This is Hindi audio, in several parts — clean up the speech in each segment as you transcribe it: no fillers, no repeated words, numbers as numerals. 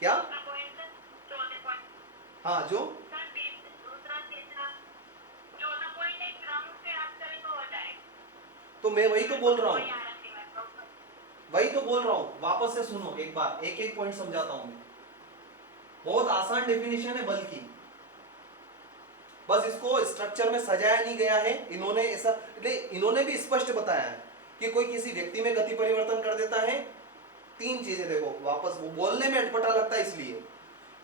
क्या? हाँ जो तो मैं वही तो बोल रहा हूँ, वही तो बोल रहा हूँ, वापस से सुनो एक बार, एक एक पॉइंट समझाता हूं मैं। बहुत आसान डेफिनेशन है बल की, बस इसको स्ट्रक्चर में सजाया नहीं गया है इन्होंने ऐसा, इन्होंने भी स्पष्ट बताया है कि कोई किसी व्यक्ति में गति परिवर्तन कर देता है। तीन चीजें देखो, वापस वो बोलने में अटपटा लगता है इसलिए,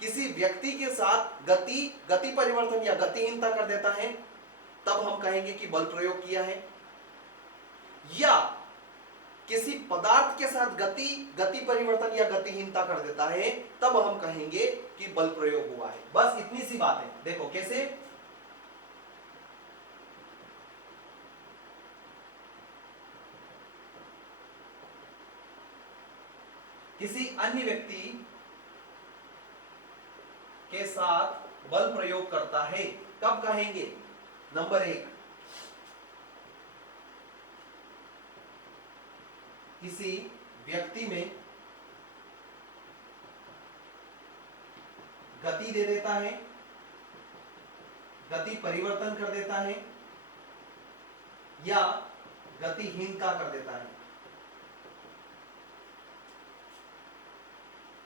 किसी व्यक्ति के साथ गति गति परिवर्तन या गतिहीनता कर देता है, तब हम कहेंगे कि बल प्रयोग किया है। या किसी पदार्थ के साथ गति परिवर्तन या गतिहीनता कर देता है, तब हम कहेंगे कि बल प्रयोग हुआ है। बस इतनी सी बात है। देखो कैसे, किसी अन्य व्यक्ति के साथ बल प्रयोग करता है, कब कहेंगे? नंबर एक, किसी व्यक्ति में गति दे देता है, गति परिवर्तन कर देता है, या गतिहीनता कर देता है।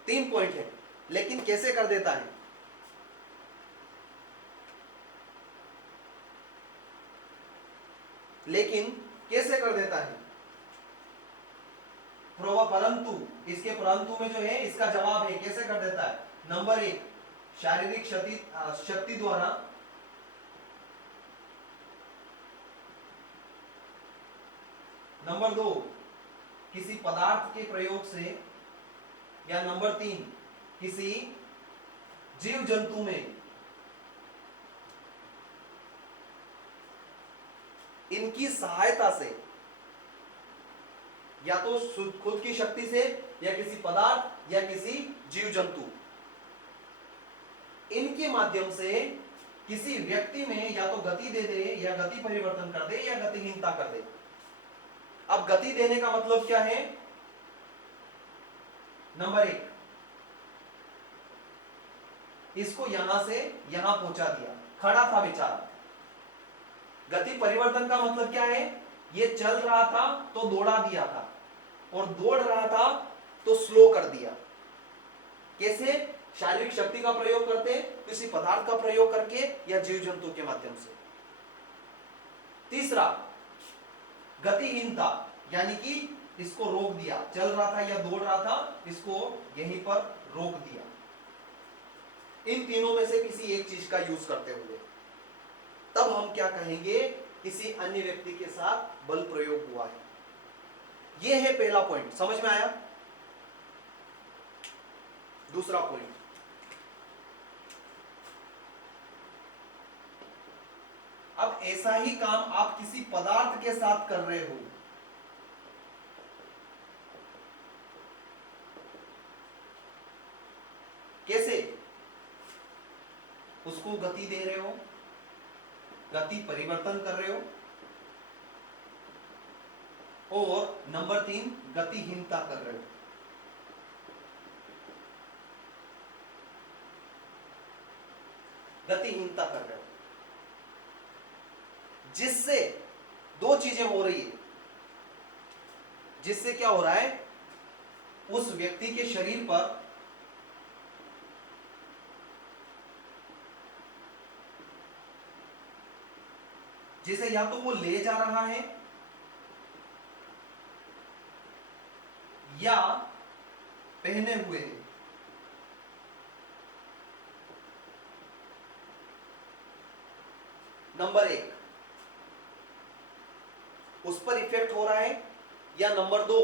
तीन पॉइंट है, लेकिन कैसे कर देता है? लेकिन कैसे कर देता है? परंतु, इसके परंतु में जो है इसका जवाब है कैसे कर देता है। नंबर एक, शारीरिक शक्ति द्वारा, नंबर दो, किसी पदार्थ के प्रयोग से, या नंबर तीन, किसी जीव जंतु में इनकी सहायता से, या तो खुद की शक्ति से, या किसी पदार्थ या किसी जीव जंतु, इनके माध्यम से किसी व्यक्ति में या तो गति दे दे, या गति परिवर्तन कर दे, या गतिहीनता कर दे। अब गति देने का मतलब क्या है? नंबर एक, इसको यहां से यहां पहुंचा दिया, खड़ा था बेचारा। गति परिवर्तन का मतलब क्या है? ये चल रहा था तो दौड़ा दिया था, और दौड़ रहा था तो स्लो कर दिया। कैसे? शारीरिक शक्ति का प्रयोग करते, किसी पदार्थ का प्रयोग करके, या जीव जंतु के माध्यम से। तीसरा, गतिहीनता, यानी कि इसको रोक दिया, चल रहा था या दौड़ रहा था, इसको यहीं पर रोक दिया। इन तीनों में से किसी एक चीज का यूज करते हुए, तब हम क्या कहेंगे? किसी अन्य व्यक्ति के साथ बल प्रयोग हुआ है। यह है पहला पॉइंट, समझ में आया? दूसरा पॉइंट, अब ऐसा ही काम आप किसी पदार्थ के साथ कर रहे हो, कैसे? उसको गति दे रहे हो, गति परिवर्तन कर रहे हो, और नंबर तीन, गतिहीनता कर रहे हो। गतिहीनता कर रहे हो, जिससे दो चीजें हो रही है। जिससे क्या हो रहा है? उस व्यक्ति के शरीर पर जिसे या तो वो ले जा रहा है, या पहने हुए है। नंबर एक, उस पर इफेक्ट हो रहा है, या नंबर दो,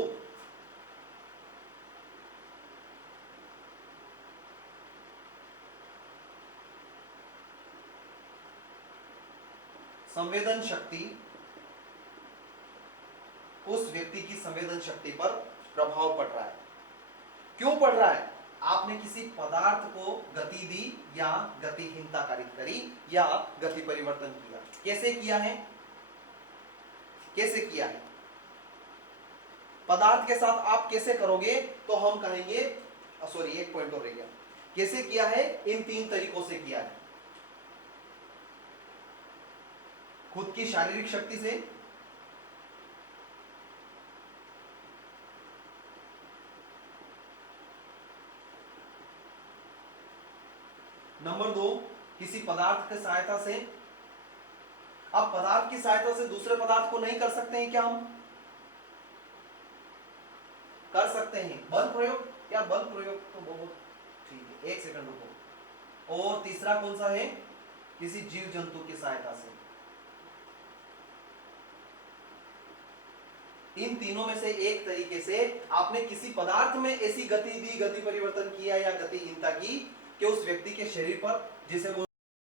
संवेदन शक्ति, उस व्यक्ति की संवेदन शक्ति पर प्रभाव पड़ रहा है। क्यों पड़ रहा है? आपने किसी पदार्थ को गति दी, या गतिहीनता कारित करी, या गति परिवर्तन किया। कैसे किया है? कैसे किया है? पदार्थ के साथ आप कैसे करोगे? तो हम कहेंगे सॉरी एक पॉइंट और रह गया, कैसे किया है? इन 3 तरीकों से किया है। खुद की शारीरिक शक्ति से, नंबर 2 किसी पदार्थ की सहायता से। अब पदार्थ की सहायता से दूसरे पदार्थ को नहीं कर सकते हैं क्या? हम कर सकते हैं। बल प्रयोग, या बल प्रयोग तो बहुत ठीक है, एक सेकंड रुको। और तीसरा कौन सा है? किसी जीव जंतु की सहायता से। इन तीनों में से एक तरीके से आपने किसी पदार्थ में ऐसी गति दी, गति परिवर्तन किया या गतिहीनता की कि उस व्यक्ति के शरीर पर, जिसे वो